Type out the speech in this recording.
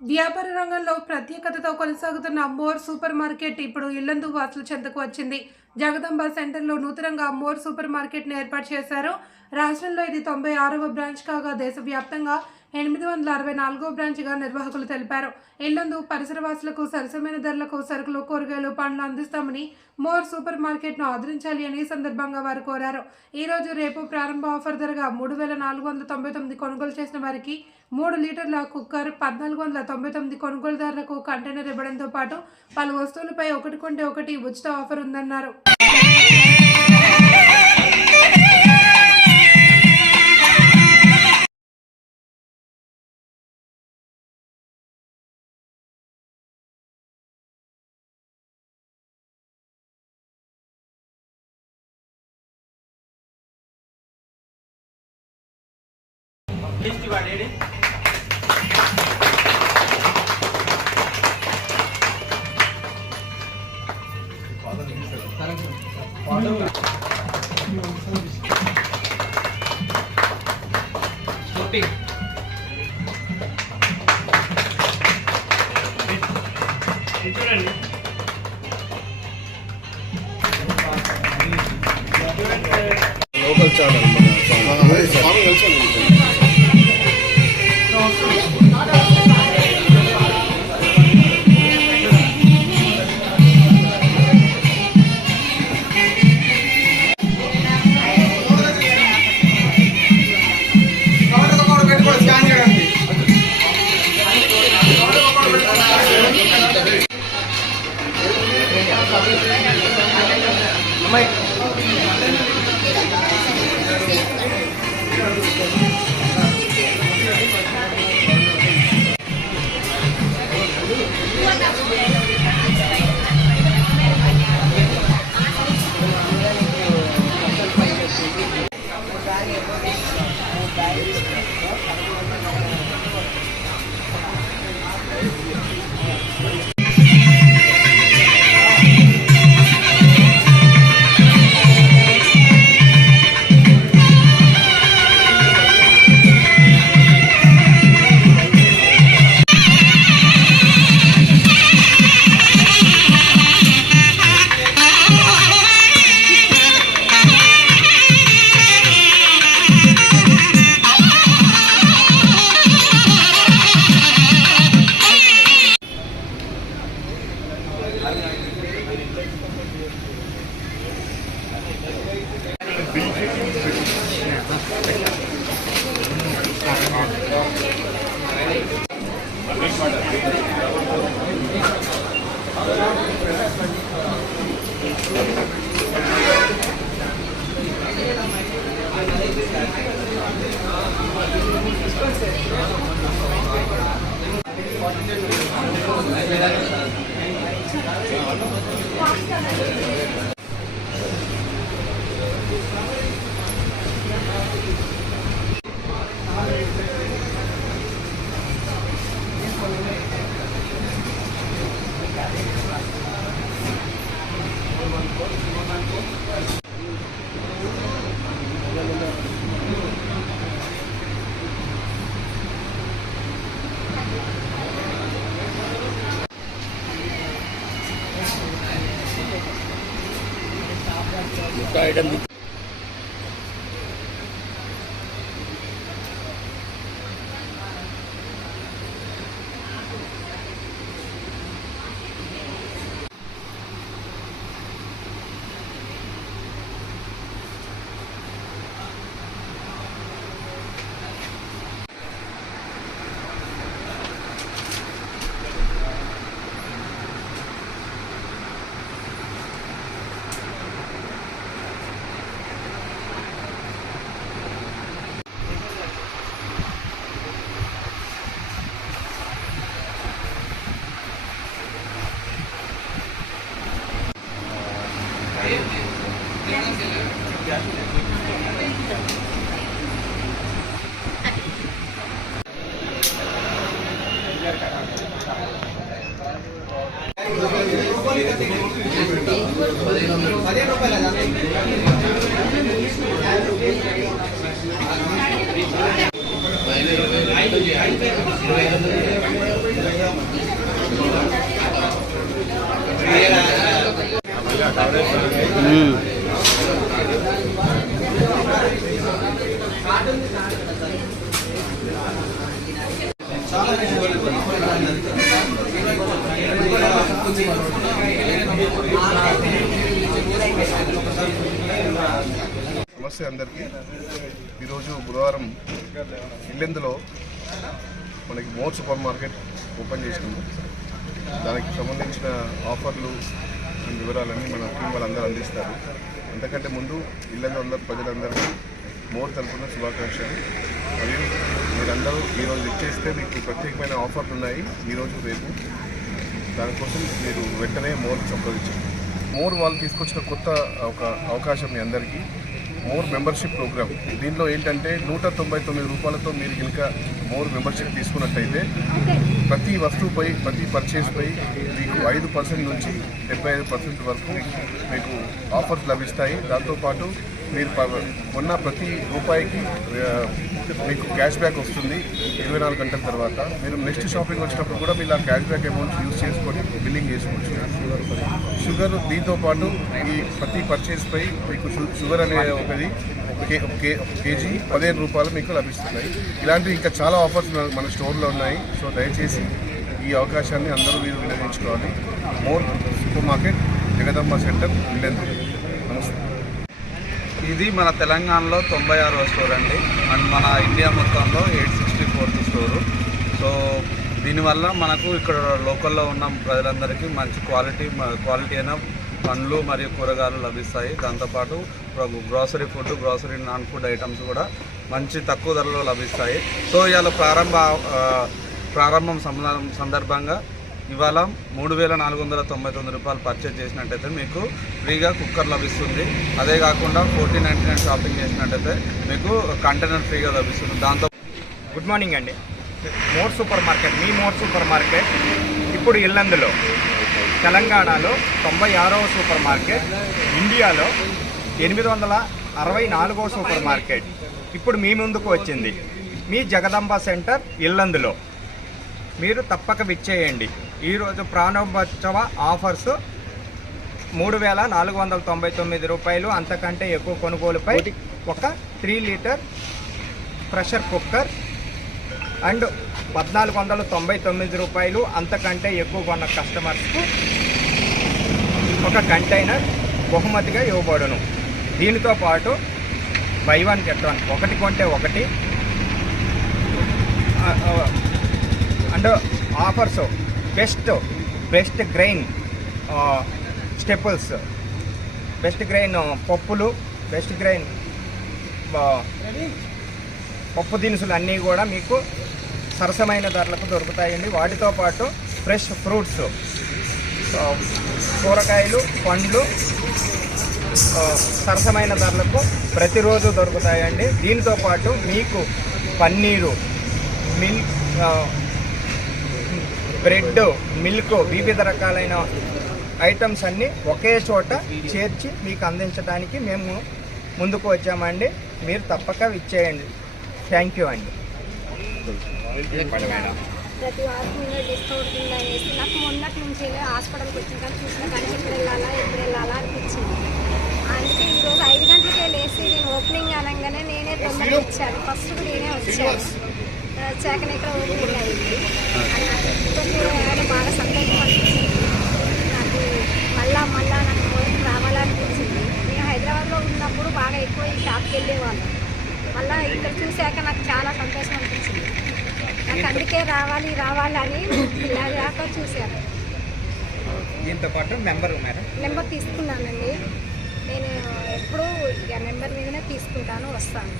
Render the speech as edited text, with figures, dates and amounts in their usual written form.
వ్యాపార రంగంలో ప్రత్యేకతతో కొనసాగుతున్న మోర్ సూపర్ మార్కెట్ ఇప్పుడు ఇల్లందు వాసుల చెంతకు వచ్చింది. జగదంబ సెంటర్లో నూతనంగా మోర్ సూపర్ మార్కెట్ను ఏర్పాటు చేశారు. రాష్ట్రంలో ఇది 96వ బ్రాంచ్ కాగా దేశవ్యాప్తంగా 864వ బ్రాంచ్గా నిర్వాహకులు తెలిపారు. ఇల్లందు పరిసరవాసులకు సరసమైన ధరలకు సరుకులు, కూరగాయలు, పండ్లు అందిస్తామని మోర్ సూపర్ మార్కెట్ను ఆదరించాలి అని సందర్భంగా వారు కోరారు. ఈరోజు రేపు ప్రారంభ ఆఫర్ ధరగా 3499 కొనుగోలు చేసిన వారికి 3 లీటర్ల కుక్కర్, 1499 కొనుగోలుదారులకు కంటైనర్ ఇవ్వడంతో పాటు పలు వస్తువులపై ఒకటి కొంటే ఒకటి ఉచిత ఆఫర్ ఉందన్నారు. లోకల్ ఛానల్ ఐటమ్ ₹10 నమస్తే అందరికీ. ఈరోజు బుధవారం ఇల్లెందులో మనకి మోర్ సూపర్ మార్కెట్ ఓపెన్ చేసినాము. దానికి సంబంధించిన ఆఫర్లు అండ్ వివరాలన్నీ మన టీం వాళ్ళందరూ అందిస్తారు. అంతకంటే ముందు ఇల్లెందు అందరూ ప్రజలందరికీ మోర్ తరపున శుభాకాంక్షలు. అవి మీరందరూ ఈరోజు ఇచ్చేస్తే మీకు ప్రత్యేకమైన ఆఫర్లు ఉన్నాయి ఈరోజు రేపు. దానికోసం మీరు వెంటనే మోర్ సంప్రదించండి. మోర్ వాళ్ళు తీసుకొచ్చిన కొత్త ఒక అవకాశం మీ అందరికీ మోర్ మెంబర్షిప్ ప్రోగ్రామ్. దీనిలో ఏంటంటే 199 రూపాయలతో మీరు కనుక మోర్ మెంబర్షిప్ తీసుకున్నట్టయితే ప్రతి వస్తువుపై ప్రతి పర్చేస్పై మీకు 5% నుంచి 75% వరకు మీకు ఆఫర్స్ లభిస్తాయి. దాంతోపాటు మీరు కొన్న ప్రతి రూపాయికి మీకు క్యాష్ బ్యాక్ వస్తుంది 24 గంటల తర్వాత. మీరు నెక్స్ట్ షాపింగ్ వచ్చినప్పుడు కూడా మీరు ఆ క్యాష్ బ్యాక్ అమౌంట్ యూజ్ చేసుకొని బిల్లింగ్ చేసుకోవచ్చు. షుగర్ దీంతోపాటు ఈ ప్రతి పర్చేస్పై మీకు షుగర్ అనే ఒకటి కేజీ 15 రూపాయలు మీకు లభిస్తున్నాయి. ఇలాంటి ఇంకా చాలా ఆఫర్స్ మన స్టోర్లో ఉన్నాయి. సో దయచేసి ఈ అవకాశాన్ని అందరూ మీరు వినియోగించుకోవాలి. More super market, Jagadamba centre, Yellandu. నమస్తే. ఇది మన తెలంగాణలో 96వ స్టోర్ అండి. అండ్ మన ఇండియా మొత్తంలో 864th స్టోరు. సో దీనివల్ల మనకు ఇక్కడ లోకల్లో ఉన్న ప్రజలందరికీ మంచి క్వాలిటీ అయిన పండ్లు మరియు కూరగాయలు లభిస్తాయి. దాంతోపాటు grocery food, grocery non food items కూడా మంచి తక్కువ ధరలో లభిస్తాయి. సో ఇవాళ ప్రారంభం సందర్భంగా ఇవాళ 3499 రూపాయలు పర్చేజ్ చేసినట్టయితే మీకు ఫ్రీగా కుక్కర్ లభిస్తుంది. అదే కాకుండా 1499 షాపింగ్ చేసినట్టయితే మీకు కంటైనర్ ఫ్రీగా లభిస్తుంది. దాంతో గుడ్ మార్నింగ్ అండి. More super market, me more super market ఇప్పుడు ఇల్లందులో, తెలంగాణలో 96వ సూపర్ మార్కెట్, ఇండియాలో 864వ సూపర్ మార్కెట్ ఇప్పుడు మీ ముందుకు వచ్చింది. మీ జగదంబ సెంటర్ ఇల్లందులో మీరు తప్పక విచ్చేయండి. ఈరోజు ప్రారంభోత్సవ ఆఫర్స్ 3499 రూపాయలు. అంతకంటే ఎక్కువ కొనుగోలుపై ఒక 3 లీటర్ ప్రెషర్ కుక్కర్ అండ్ 1499 రూపాయలు. అంతకంటే ఎక్కువ కొన్న కస్టమర్స్కు ఒక కంటైనర్ బహుమతిగా ఇవ్వబడును. దీనితో పాటు బై 1 గెట్ 1, ఒకటి కొంటే ఒకటి. And offers best grain staples, best grain పప్పులు, బెస్ట్ గ్రెయిన్ పప్పు దినుసులు అన్నీ కూడా మీకు సరసమైన ధరలకు దొరుకుతాయండి. వాటితో పాటు ఫ్రెష్ ఫ్రూట్స్, కూరగాయలు, పండ్లు సరసమైన ధరలకు ప్రతిరోజు దొరుకుతాయండి. దీనితో పాటు మీకు పన్నీరు, మిల్క్, బ్రెడ్, మిల్క్, వివిధ రకాలైన ఐటమ్స్ అన్నీ ఒకే చోట చేర్చి మీకు అందించడానికి మేము ముందుకు వచ్చామండి. మీరు తప్పక ఇచ్చేయండి. థ్యాంక్ యూ అండి. ప్రతి వారం మీద డిస్కౌంట్ కింద వేసి నాకు మొన్నటి నుంచి హాస్పిటల్కి వచ్చిన కానీ చూసిన కానీ ఎప్పుడు వెళ్ళాలా అనిపించింది. అందుకే ఈరోజు 5 గంటలకే లేచి నేను ఓపెనింగ్ అనగానే నేనే తొందరగా ఇచ్చాను. ఫస్ట్ నేనే వచ్చాను. వచ్చాకనే ఇక్కడ ఓపెనింగ్ అయింది. నాకు బాగా సంతోషం అనిపించింది. నాకు మళ్ళా నాకు మొదటి రావాలనిపించింది. నేను హైదరాబాద్లో ఉన్నప్పుడు బాగా ఎక్కువ ఈ షాప్కి వెళ్ళేవాళ్ళం. మళ్ళీ ఇక్కడ చూశాక నాకు చాలా సంతోషం అనిపించింది. నాకు అందుకే రావాలి అని ఇలాగా చూశాను. దీంతో పాటు నెంబర్ తీసుకున్నానండి. నేను ఎప్పుడూ నెంబర్ మీదనే తీసుకుంటాను, వస్తాను.